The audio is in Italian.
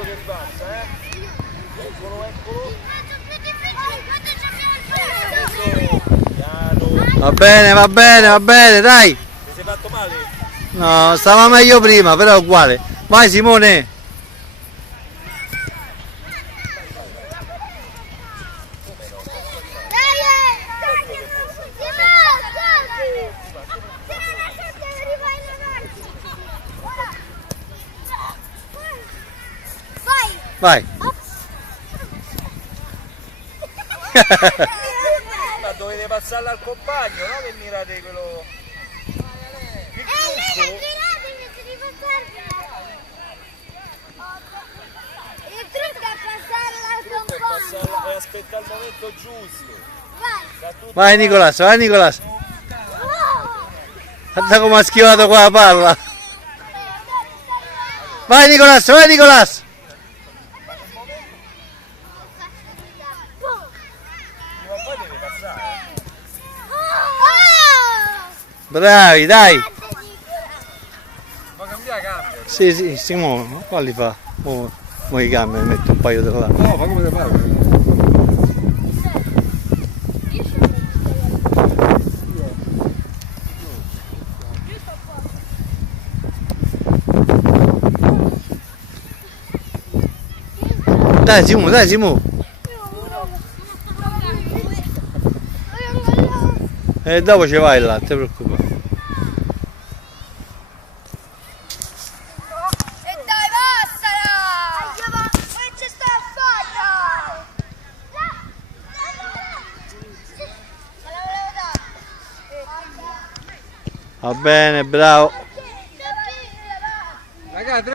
Occhio che ripassa, Eccolo, eccolo. Piano. Va bene, dai. Ti sei fatto male? No, stava meglio prima, però è uguale. Vai Simone. Vai. Ma dovete passarla al compagno, no? Che mirate quello. Il trucco è passarla al compagno. E aspetta il momento giusto. Vai Nicolas, vai Nicolas. Guarda come ha schivato qua la palla. Vai Nicolas, vai Nicolas. Poi deve passare. Bravi, dai. Ma cambia. Sì, Simone, qua li fa. Mo li cambia, metto un paio di là. No, ma come te pare? Dai Simone. E dopo ci vai là, non ti preoccupare. E dai, bastala! Non ci sta a fare! Va bene, bravo. Ragazzi,